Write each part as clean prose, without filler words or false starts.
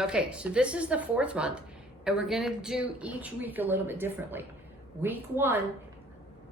Okay, so this is the 4th month, and we're gonna do each week a little bit differently. Week 1,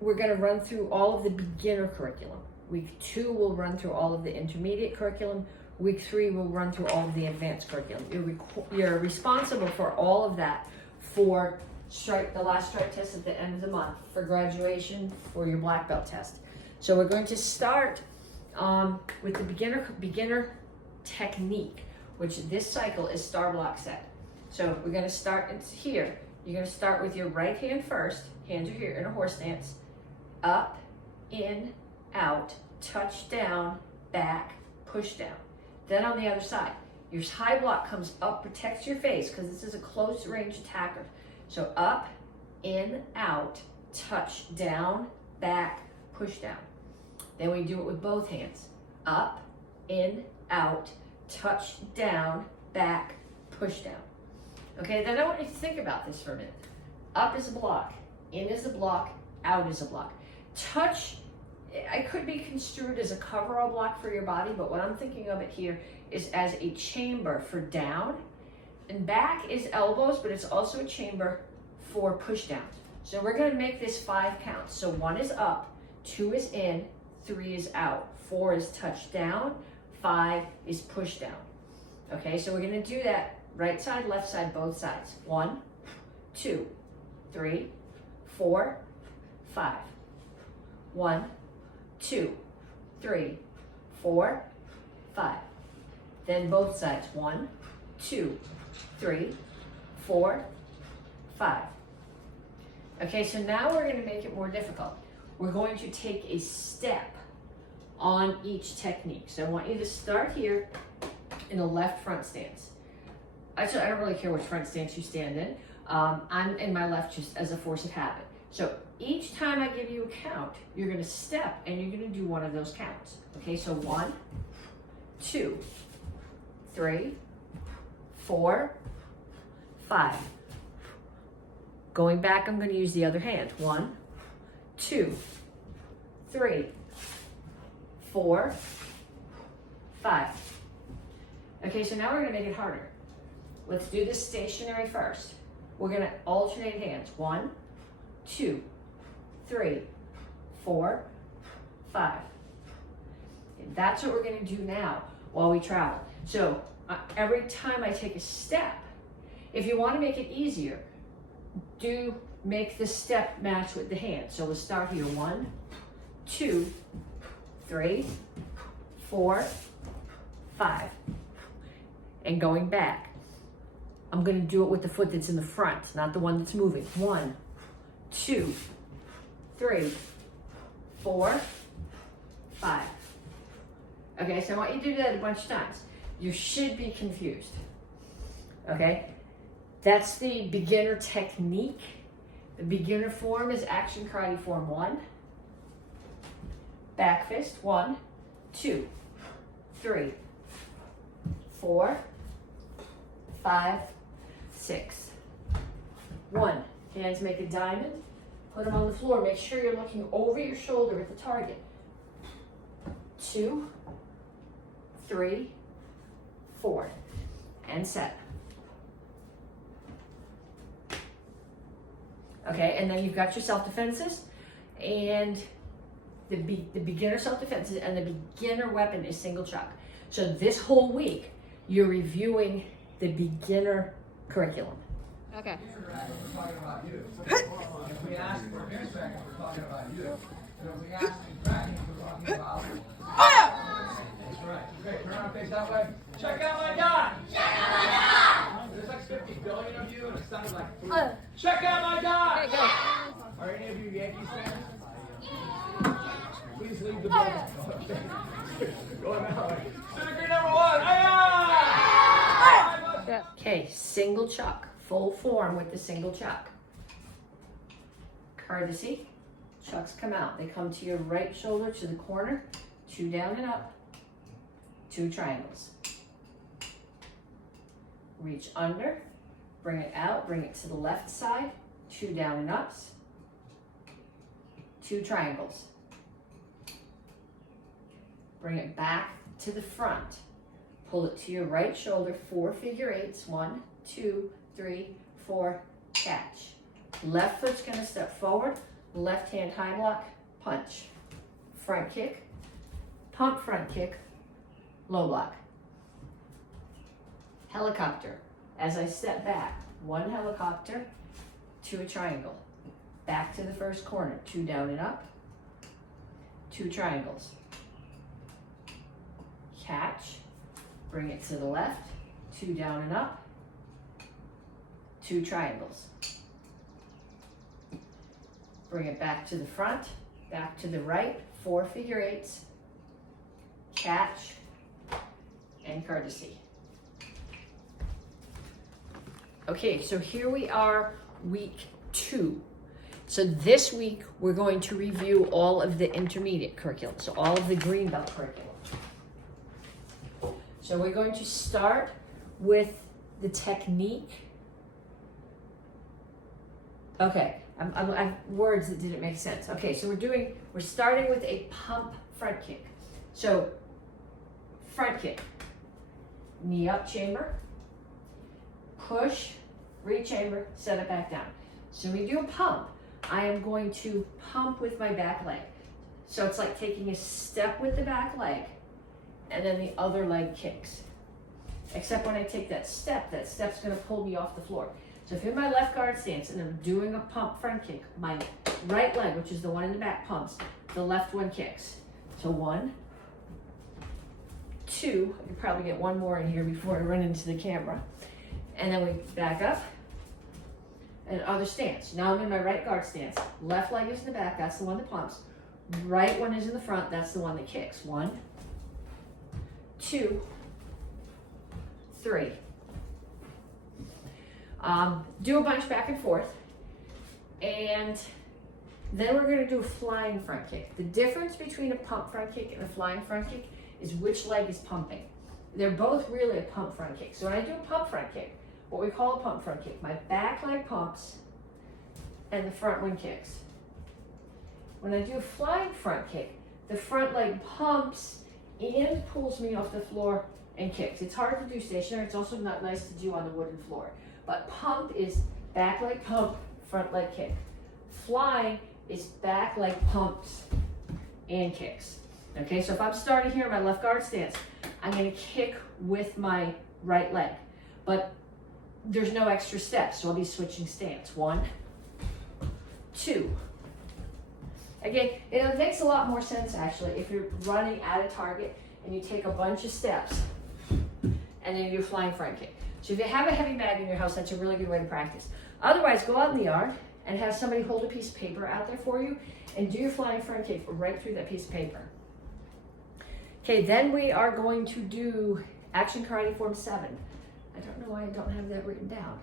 we're gonna run through all of the beginner curriculum. Week 2, we'll run through all of the intermediate curriculum. Week 3, we'll run through all of the advanced curriculum. You're responsible for all of that for the last strike test at the end of the month, for graduation, for your black belt test. So we're going to start with the beginner technique, which this cycle is star block set. So we're gonna start here. You're gonna start with your right hand first. Hands are here in a horse stance. Up, in, out, touch down, back, push down. Then on the other side, your high block comes up, protects your face because this is a close range attacker. So up, in, out, touch down, back, push down. Then we do it with both hands. Up, in, out, touch down, back, push down. Okay, then I want you to think about this for a minute. Up is a block, in is a block, out is a block. Touch, I could be construed as a coverall block for your body, but what I'm thinking of it here is as a chamber for down, and back is elbows, but it's also a chamber for push down. So we're gonna make this 5 counts. So 1 is up, 2 is in, 3 is out, 4 is touch down, 5 is push down. Okay, so we're gonna do that right side, left side, both sides. 1, 2, 3, 4, 5. 1, 2, 3, 4, 5. Then both sides. 1, 2, 3, 4, 5. Okay, so now we're gonna make it more difficult. We're going to take a step on each technique. So I want you to start here in a left front stance. Actually, I don't really care which front stance you stand in. I'm in my left just as a force of habit. So each time I give you a count, you're gonna step and you're gonna do one of those counts. Okay, so 1, 2, 3, 4, 5. Going back, I'm gonna use the other hand. 1, 2, 3, 4, 5. Okay, so now we're gonna make it harder. Let's do this stationary first. We're gonna alternate hands. 1, 2, 3, 4, 5. And that's what we're gonna do now while we travel. So every time I take a step, if you wanna make it easier, do make the step match with the hand. So we'll start here. 1, 2, 3, 4, 5. And going back. I'm gonna do it with the foot that's in the front, not the one that's moving. 1, 2, 3, 4, 5. Okay, so I want you to do that a bunch of times. You should be confused. Okay? That's the beginner technique. The beginner form is action karate form 1. Back fist. 1, 2, 3, 4, 5, 6. 1. Hands make a diamond. Put them on the floor. Make sure you're looking over your shoulder at the target. 2, 3, 4. And set. Okay, and then you've got your self-defenses and the beginner self-defenses, and the beginner weapon is single chuck. So this whole week, you're reviewing the beginner curriculum. Okay. We're talking about you. If we ask for hair seconds, we're talking about you. So if we ask for tracking, we're talking about you. That's right. Okay, turn around, face that way. Check out my dot! Check out my dot! There's like 50 billion of you, and it sounded like 3. Check out my dot! Okay, go. Are any of you Yankees fans? Please leave the building. Going that way. Senator number 1. Aye! Okay, single chuck, full form with the single chuck. Courtesy, chucks come out. They come to your right shoulder to the corner, 2 down and up, 2 triangles. Reach under, bring it out, bring it to the left side, 2 down and ups, 2 triangles. Bring it back to the front, Pull it to your right shoulder, 4 figure eights. 1, 2, 3, 4, catch. Left foot's gonna step forward, left hand high block, punch. Front kick, pump front kick, low block. Helicopter. As I step back, 1 helicopter to a triangle. Back to the first corner, 2 down and up, 2 triangles. Catch, bring it to the left, 2 down and up, 2 triangles. Bring it back to the front, back to the right, 4 figure eights, catch, and courtesy. Okay, so here we are, week 2. So this week, we're going to review all of the intermediate curriculum, so all of the green belt curriculum. So we're going to start with the technique. Okay, I have words that didn't make sense. Okay, so we're starting with a pump front kick. So, front kick, knee up chamber, push, re-chamber, set it back down. So we do a pump. I am going to pump with my back leg. So it's like taking a step with the back leg, and then the other leg kicks. Except when I take that step's gonna pull me off the floor. So if you're in my left guard stance and I'm doing a pump front kick, my right leg, which is the one in the back, pumps, the left one kicks. So 1, 2, I could probably get 1 more in here before I run into the camera. And then we back up, and other stance. Now I'm in my right guard stance. Left leg is in the back, that's the one that pumps. Right one is in the front, that's the one that kicks. 1, 2, 3. Do a bunch back and forth, and then we're going to do a flying front kick. The difference between a pump front kick and a flying front kick is which leg is pumping. They're both really a pump front kick. So when I do a pump front kick, what we call a pump front kick, my back leg pumps and the front one kicks. When I do a flying front kick, the front leg pumps and pulls me off the floor and kicks. It's hard to do stationary. It's also not nice to do on the wooden floor. But pump is back leg pump, front leg kick. Flying is back leg pumps and kicks. Okay, so if I'm starting here in my left guard stance, I'm gonna kick with my right leg. But there's no extra steps, so I'll be switching stance. 1, 2. Again, it makes a lot more sense actually if you're running at a target and you take a bunch of steps and then you do a flying front kick. So if you have a heavy bag in your house, that's a really good way to practice. Otherwise, go out in the yard and have somebody hold a piece of paper out there for you and do your flying front kick right through that piece of paper. Okay, then we are going to do Action Karate Form 7. I don't know why I don't have that written down.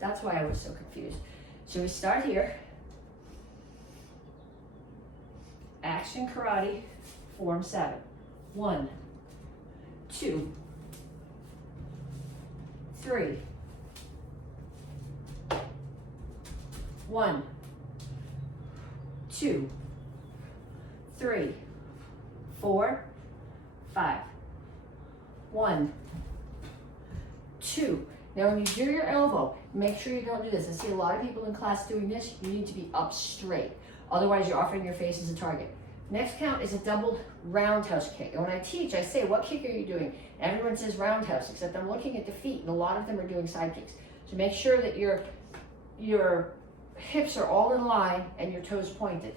That's why I was so confused. So we start here. Action Karate Form 7. 1, 2, 3. 1, 2, 3, 4, 5. 1, 2. Now when you do your elbow, make sure you don't do this. I see a lot of people in class doing this. You need to be up straight. Otherwise you're offering your face as a target. Next count is a double roundhouse kick. And when I teach, I say, what kick are you doing? And everyone says roundhouse, except I'm looking at the feet, and a lot of them are doing side kicks. So make sure that your hips are all in line and your toes pointed.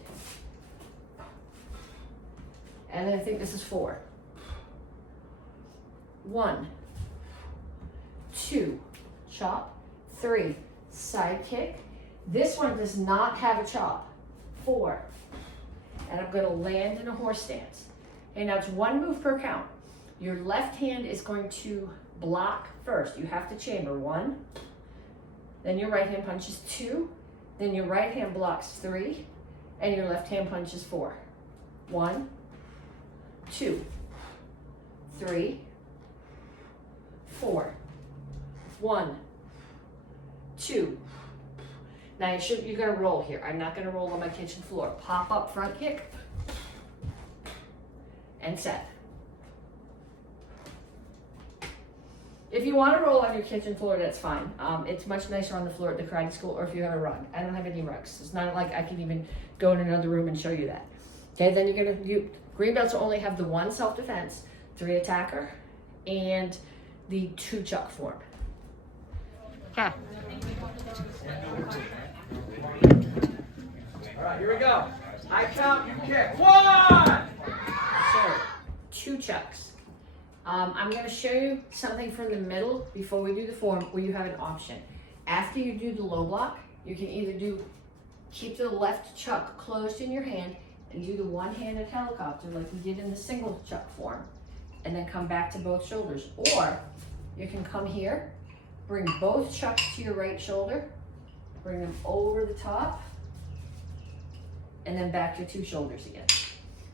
And then I think this is 4. 1, 2, chop. 3, side kick. This one does not have a chop. 4. And I'm going to land in a horse stance. Okay, now it's 1 move per count. Your left hand is going to block first. You have to chamber. 1. Then your right hand punches 2. Then your right hand blocks 3. And your left hand punches 4. 1, 2, 3, 4. 1, 2. Now you're gonna roll here. I'm not gonna roll on my kitchen floor. Pop up front kick and set. If you want to roll on your kitchen floor, that's fine. It's much nicer on the floor at the karate school, or if you have a rug. I don't have any rugs. It's not like I can even go in another room and show you that. Okay, then green belts will only have the 1 self-defense, 3 attacker, and the 2 chuck form. Okay. All right, here we go. I count, you kick. 1! So, 2 chucks. I'm going to show you something from the middle before we do the form where you have an option. After you do the low block, you can either keep the left chuck closed in your hand and do the one-handed helicopter like we did in the single chuck form, and then come back to both shoulders. Or you can come here, bring both chucks to your right shoulder, bring them over the top, and then back to 2 shoulders again.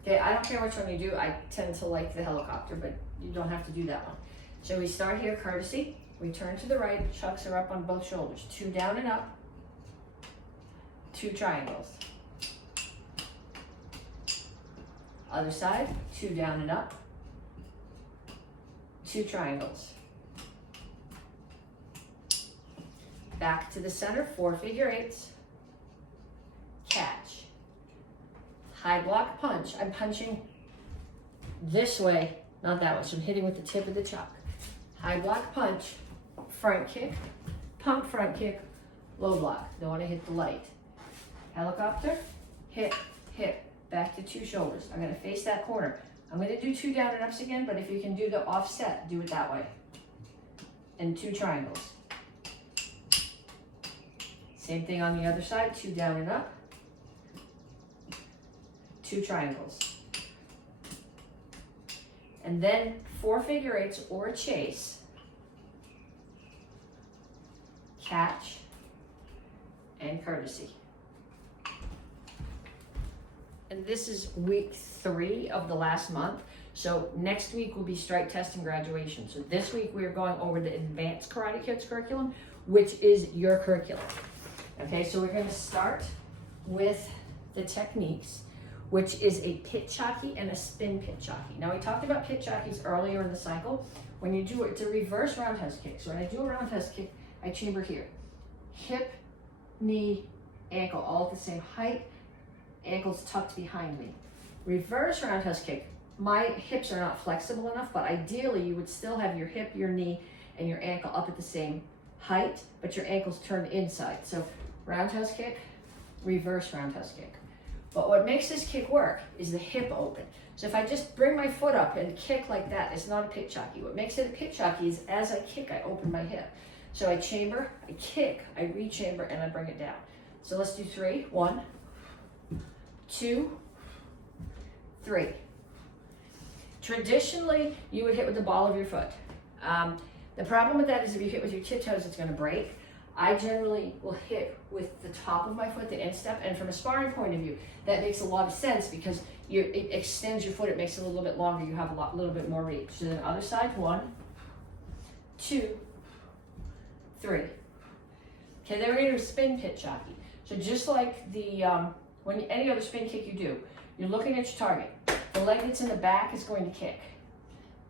Okay, I don't care which one you do. I tend to like the helicopter, but you don't have to do that one. So we start here, courtesy. We turn to the right, chucks are up on both shoulders. 2 down and up, 2 triangles. Other side, 2 down and up, 2 triangles. Back to the center, 4 figure 8s. Catch. High block punch. I'm punching this way, not that way. So I'm hitting with the tip of the chuck. High block punch, front kick, pump front kick, low block. Don't want to hit the light. Helicopter, hit, hit. Back to 2 shoulders. I'm going to face that corner. I'm going to do 2 down and ups again, but if you can do the offset, do it that way. And 2 triangles. Same thing on the other side, 2 down and up, 2 triangles. And then 4 figure 8s or a chase. Catch and courtesy. And this is week 3 of the last month. So next week will be strike test and graduation. So this week we are going over the advanced Karate Kids curriculum, which is your curriculum. Okay, so we're going to start with the techniques, which is a Petsching and a spin Petsching. Now we talked about Petschings earlier in the cycle. When you do it, it's a reverse roundhouse kick. So when I do a roundhouse kick, I chamber here. Hip, knee, ankle, all at the same height. Ankles tucked behind me. Reverse roundhouse kick. My hips are not flexible enough, but ideally you would still have your hip, your knee, and your ankle up at the same height, but your ankles turned inside. So roundhouse kick, reverse roundhouse kick. But what makes this kick work is the hip open. So if I just bring my foot up and kick like that, it's not a Petsching. What makes it a Petsching is as I kick, I open my hip. So I chamber, I kick, I re-chamber, and I bring it down. So let's do 3. 1, 2, 3. Traditionally, you would hit with the ball of your foot. The problem with that is if you hit with your tiptoes, it's going to break. I generally will hit with the top of my foot, the instep, and from a sparring point of view, that makes a lot of sense because it extends your foot, it makes it a little bit longer, you have a little bit more reach. So then other side, 1, 2, 3. Okay, then we're going to spin Petsching. So just like when any other spin kick you do, you're looking at your target. The leg that's in the back is going to kick.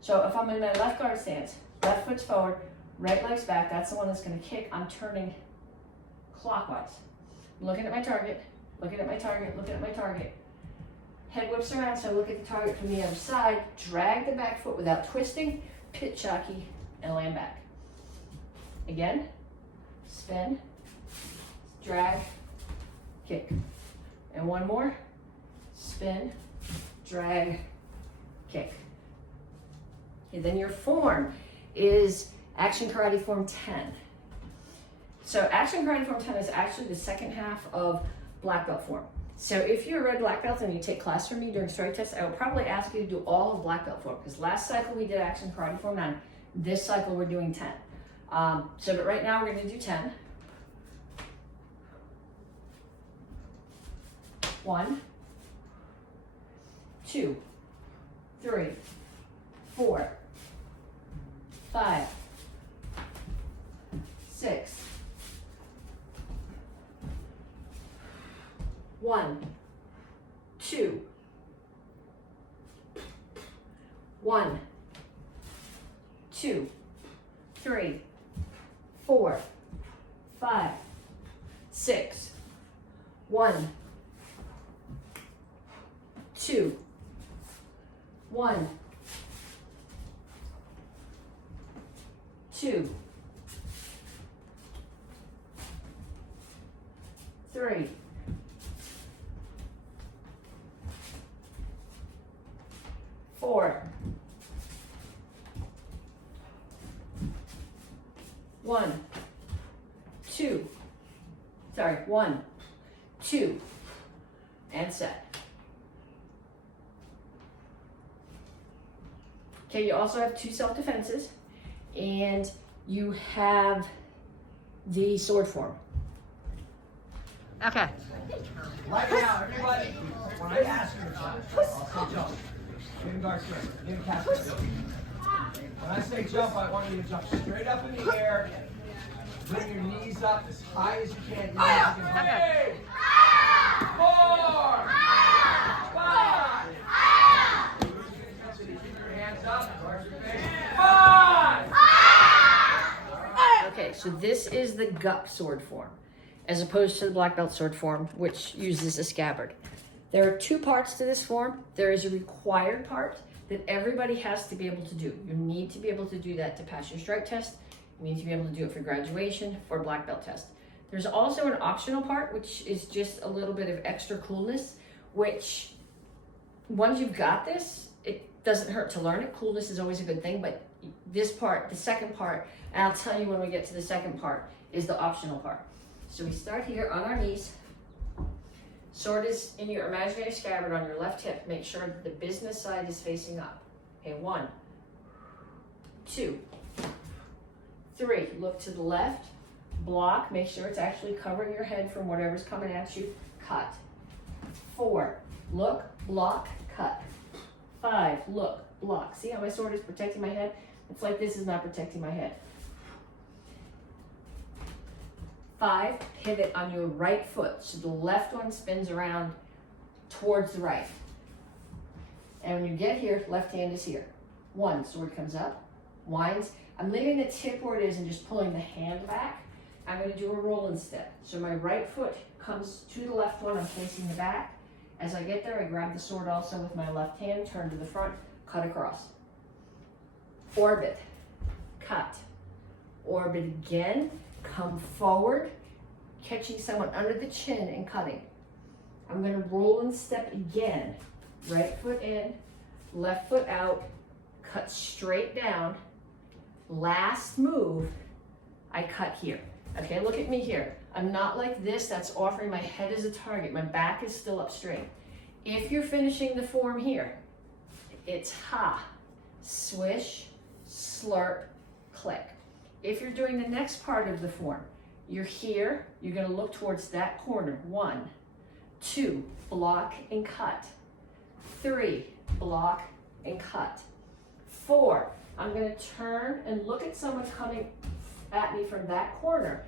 So if I'm in my left guard stance, left foot's forward, right leg's back, that's the one that's going to kick. I'm turning clockwise. I'm looking at my target, looking at my target, looking at my target. Head whips around, so I look at the target from the other side, drag the back foot without twisting, Petsching, and land back. Again, spin, drag, kick. And one more, spin, drag, kick. Okay, then your form is Action Karate Form 10. So Action Karate Form 10 is actually the second half of black belt form. So if you're a red black belt and you take class from me during strike test, I will probably ask you to do all of black belt form because last cycle we did Action Karate Form 9. This cycle we're doing 10. But right now we're going to do 10. 1, 2, 3, 4, 5, 6, 1, 2, 1, 2, 3, 4, 5, 6, 1, 2, 1, 2, 3, 4, 1, 2, 1, 2, and set. Okay, you also have 2 self-defenses, and you have the sword form. Okay. Right now, everybody, when I ask you to jump, I'll say jump. Give guard straight. Give cap straight. When I say jump, I want you to jump straight up in the air. Bring your knees up as high as you can. 3, 4, 5. Keep your hands up. Guard your face. 5. Okay, so this is the gut sword form, as opposed to the black belt sword form, which uses a scabbard. There are 2 parts to this form. There is a required part that everybody has to be able to do. You need to be able to do that to pass your strike test. You need to be able to do it for graduation, for black belt test. There's also an optional part, which is just a little bit of extra coolness, which once you've got this, it doesn't hurt to learn it. Coolness is always a good thing, but this part, the second part, and I'll tell you when we get to the second part, is the optional part. So we start here on our knees. Sword is in your imaginary scabbard on your left hip. Make sure that the business side is facing up. Okay, 1, 2, 3. Look to the left. Block. Make sure it's actually covering your head from whatever's coming at you. Cut. 4. Look, block, cut. 5. Look, block. See how my sword is protecting my head? It's like this is not protecting my head. 5, pivot on your right foot. So the left one spins around towards the right. And when you get here, left hand is here. 1, sword comes up, winds. I'm leaving the tip where it is and just pulling the hand back. I'm going to do a roll and step. So my right foot comes to the left one, I'm facing the back. As I get there, I grab the sword also with my left hand, turn to the front, cut across. Orbit, cut. Orbit again, come forward, catching someone under the chin and cutting. I'm going to roll and step again. Right foot in, left foot out, cut straight down. Last move, I cut here. Okay, look at me here. I'm not like this, that's offering my head as a target. My back is still up straight. If you're finishing the form here, it's ha, swish, slurp, click. If you're doing the next part of the form, you're here, you're gonna look towards that corner. 1, 2, block and cut. 3, block and cut. 4, I'm gonna turn and look at someone coming at me from that corner.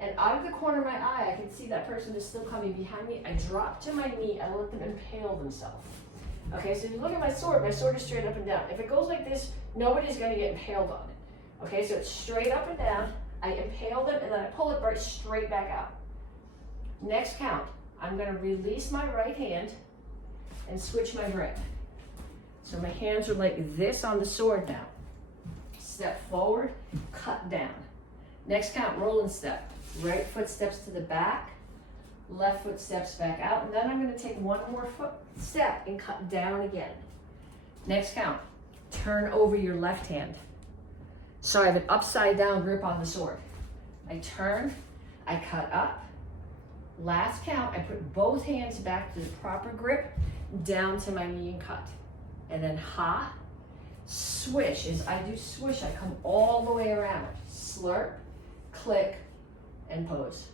And out of the corner of my eye, I can see that person is still coming behind me. I drop to my knee, I let them impale themselves. Okay, so if you look at my sword is straight up and down. If it goes like this, nobody's gonna get impaled on it. Okay, so it's straight up and down. I impale them and then I pull it right straight back out. Next count, I'm gonna release my right hand and switch my grip. So my hands are like this on the sword now. Step forward, cut down. Next count, roll and step. Right foot steps to the back, left foot steps back out, and then I'm gonna take one more foot step and cut down again. Next count, turn over your left hand. So I have an upside down grip on the sword. I turn, I cut up. Last count, I put both hands back to the proper grip, down to my knee and cut. And then ha, swish. As I do swish, I come all the way around. Slurp, click, and pose.